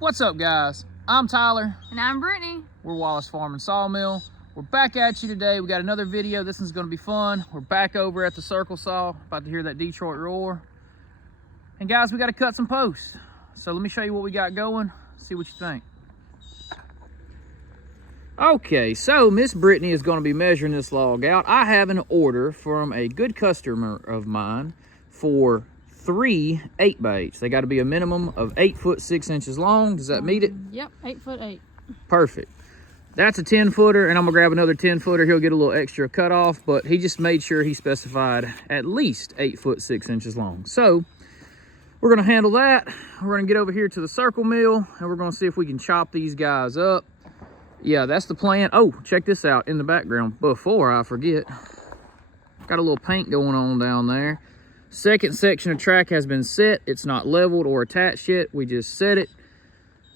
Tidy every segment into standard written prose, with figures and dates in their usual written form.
What's up, guys? I'm Tyler. And I'm Brittany. We're Wallace Farm and Sawmill. We're back at you today. We got another video. This one's gonna be fun. We're back over at the circle saw, about to hear that Detroit roar. And guys, we gotta cut some posts. So let me show you what we got going, see what you think. Okay, so Miss Brittany is gonna be measuring this log out. I have an order from a good customer of mine for 3 8x8s. They got to be a minimum of 8 foot 6 inches long. Does that meet it? Yep, 8'8". Perfect. That's a 10 footer, and I'm gonna grab another 10 footer. He'll get a little extra cut off, but he just made sure he specified at least 8 foot 6 inches long. So we're gonna handle that. We're gonna get over here to the circle mill, and we're gonna see if we can chop these guys up. Yeah, that's the plan. Oh, check this out in the background before I forget. Got a little paint going on down there. Second section of track has been set. It's not leveled or attached yet. We just set it.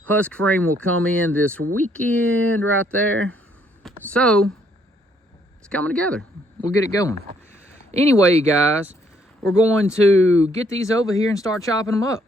Husk frame will come in this weekend right there. So it's coming together. We'll get it going. Anyway, guys, we're going to get these over here and start chopping them up.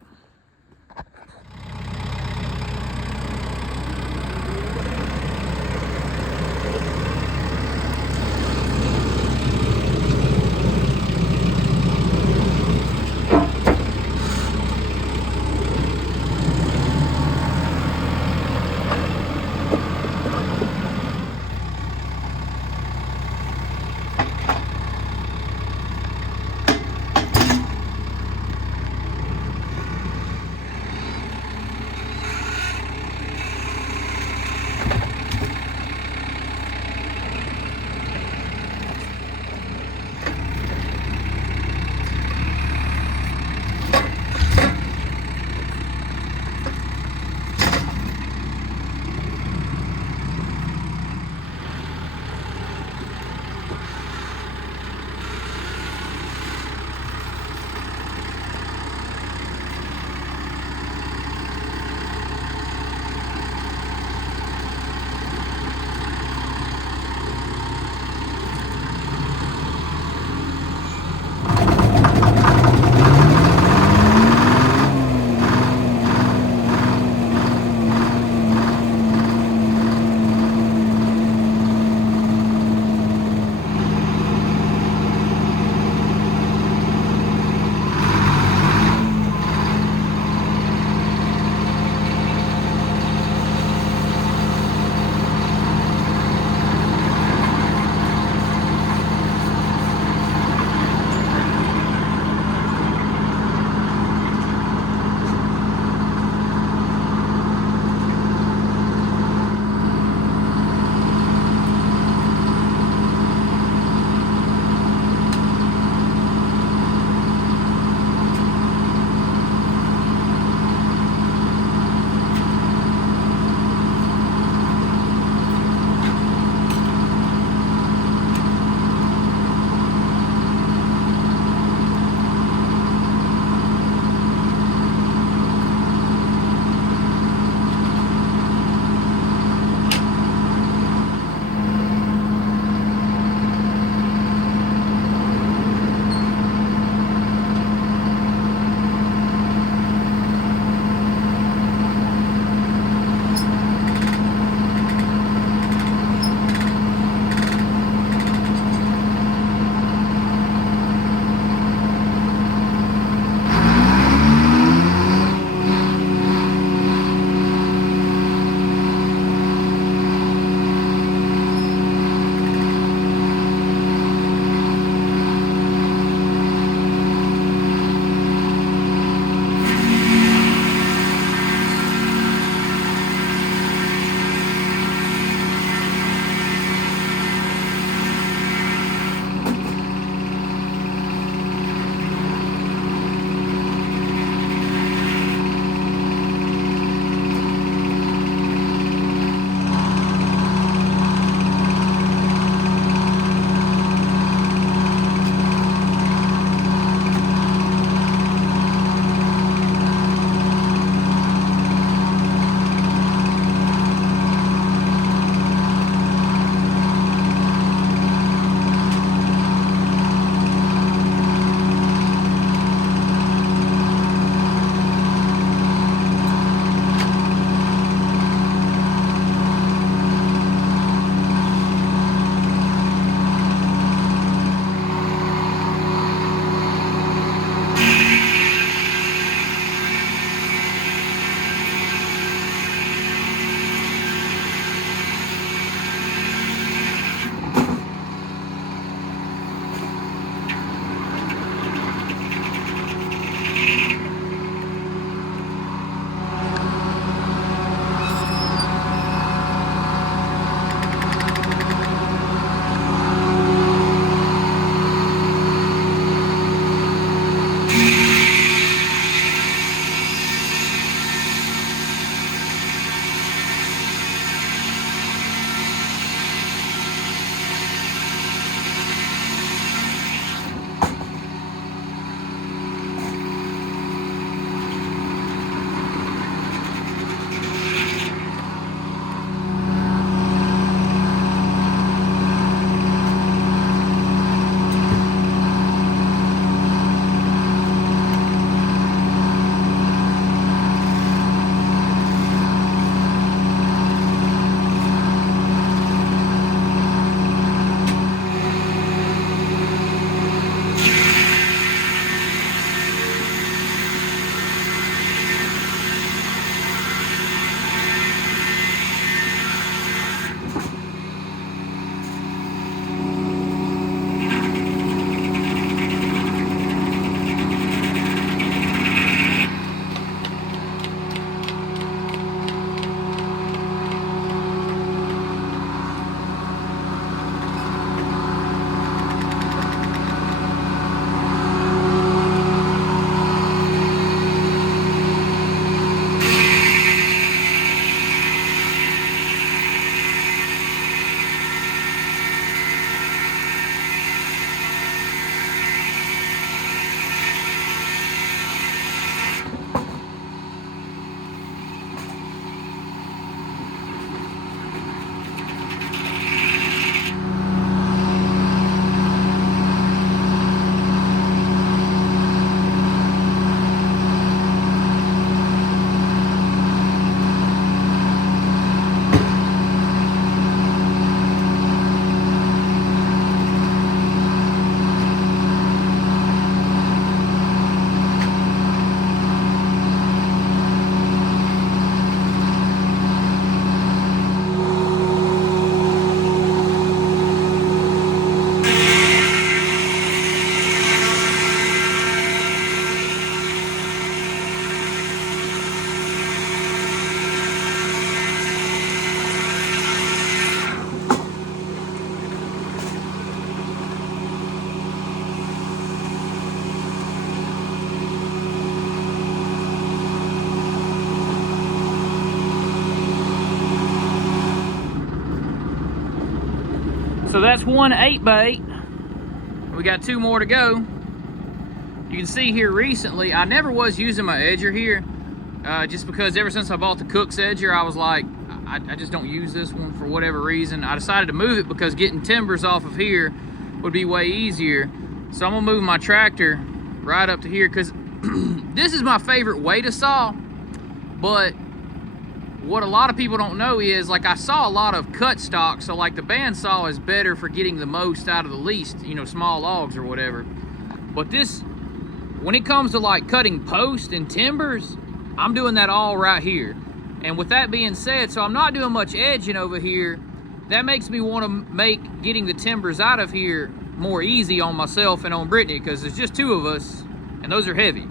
So that's one 8x8. We got 2 more to go. You can see here recently, I never was using my edger here, just because ever since I bought the Cook's edger, I was like, I just don't use this one for whatever reason. I decided to move it because getting timbers off of here would be way easier. So I'm gonna move my tractor right up to here, because this is my favorite way to saw. But what a lot of people don't know is, like, I saw a lot of cut stock, so like the bandsaw is better for getting the most out of the least, you know, small logs or whatever. But this, when it comes to like cutting post and timbers, I'm doing that all right here. And with that being said, so I'm not doing much edging over here. That makes me want to make getting the timbers out of here more easy on myself and on Brittany, because there's just 2 of us and those are heavy.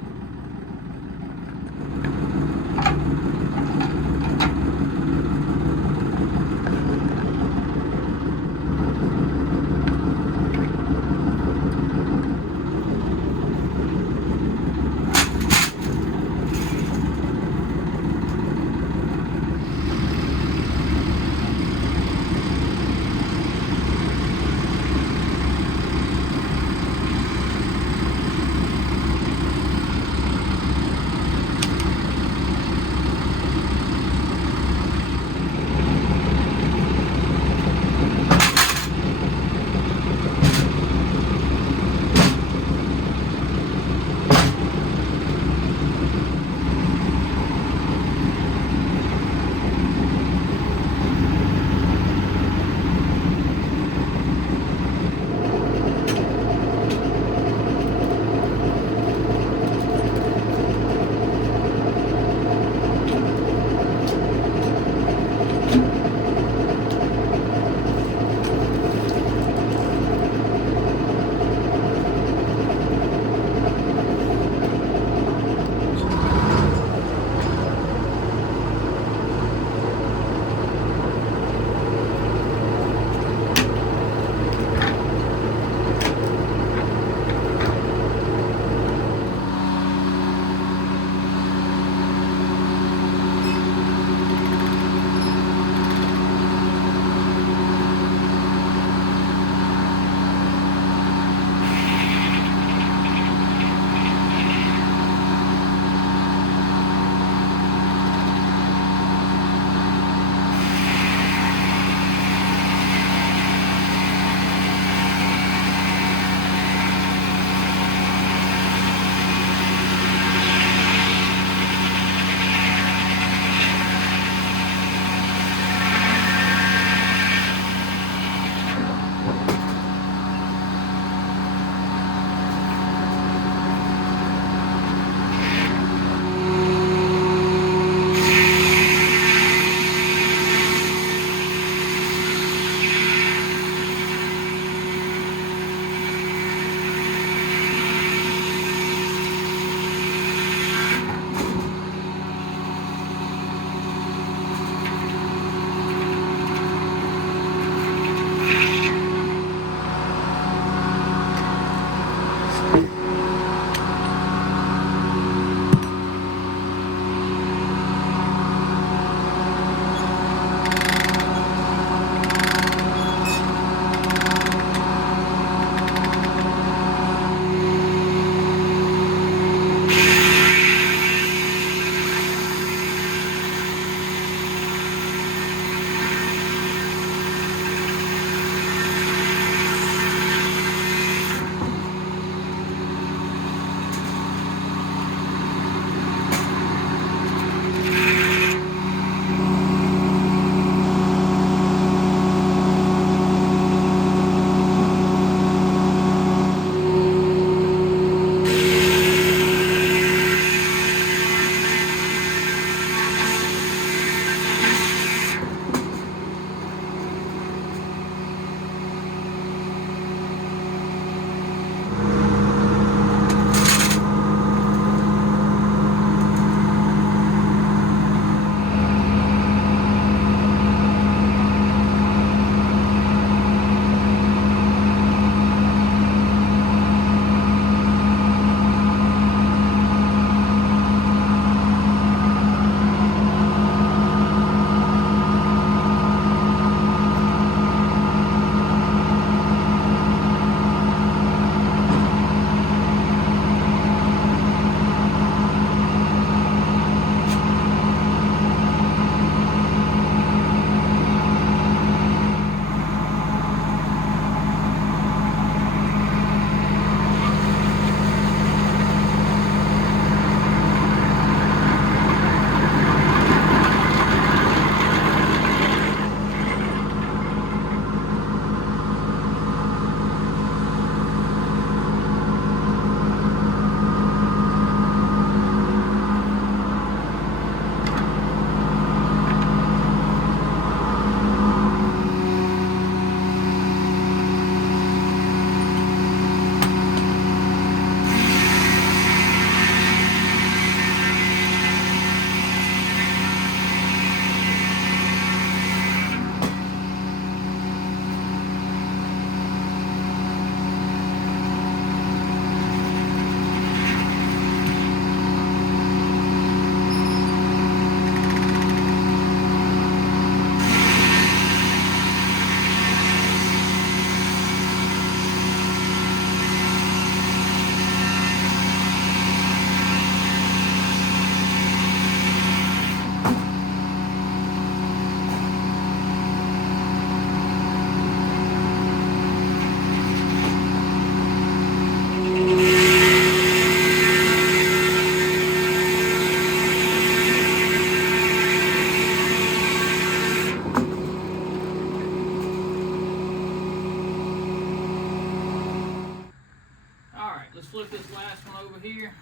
here.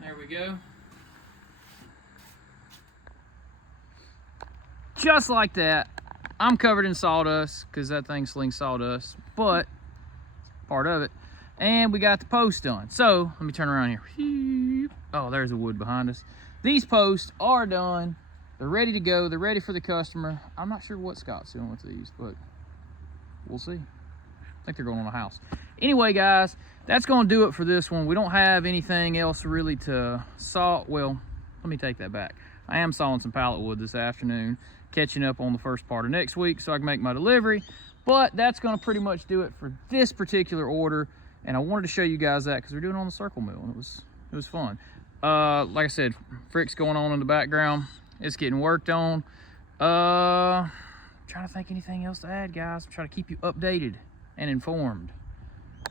There we go. Just like that. I'm covered in sawdust because that thing slings sawdust, but part of it. And we got the post done. So let me turn around here. Oh, there's the wood behind us. These posts are done. They're ready to go. They're ready for the customer. I'm not sure what Scott's doing with these, but we'll see. I think they're going on a house. Anyway, guys, that's going to do it for this one. We don't have anything else really to saw. Well, let me take that back. I am sawing some pallet wood this afternoon, catching up on the first part of next week so I can make my delivery. But that's going to pretty much do it for this particular order. And I wanted to show you guys that because we're doing it on the circle mill, and it was fun. Like I said, Frick's going on in the background. It's getting worked on. Trying to think anything else to add, guys. I'm trying to keep you updated and informed.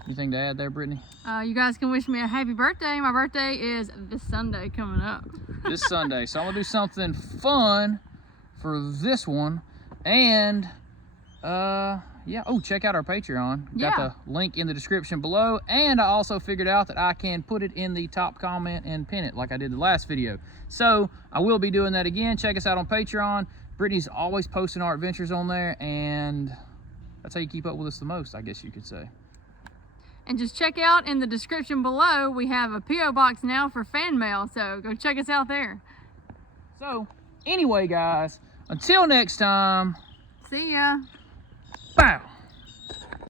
Anything to add there, Brittany? You guys can wish me a happy birthday. My birthday is this Sunday coming up. This Sunday. So I'm gonna do something fun for this one. And yeah, oh, check out our Patreon. Got the link in the description below. And I also figured out that I can put it in the top comment and pin it like I did the last video. So I will be doing that again. Check us out on Patreon. Brittany's always posting our adventures on there, and that's how you keep up with us the most, I guess you could say. And just check out in the description below, we have a P.O. box now for fan mail, so go check us out there. So anyway, guys, until next time, see ya. bow.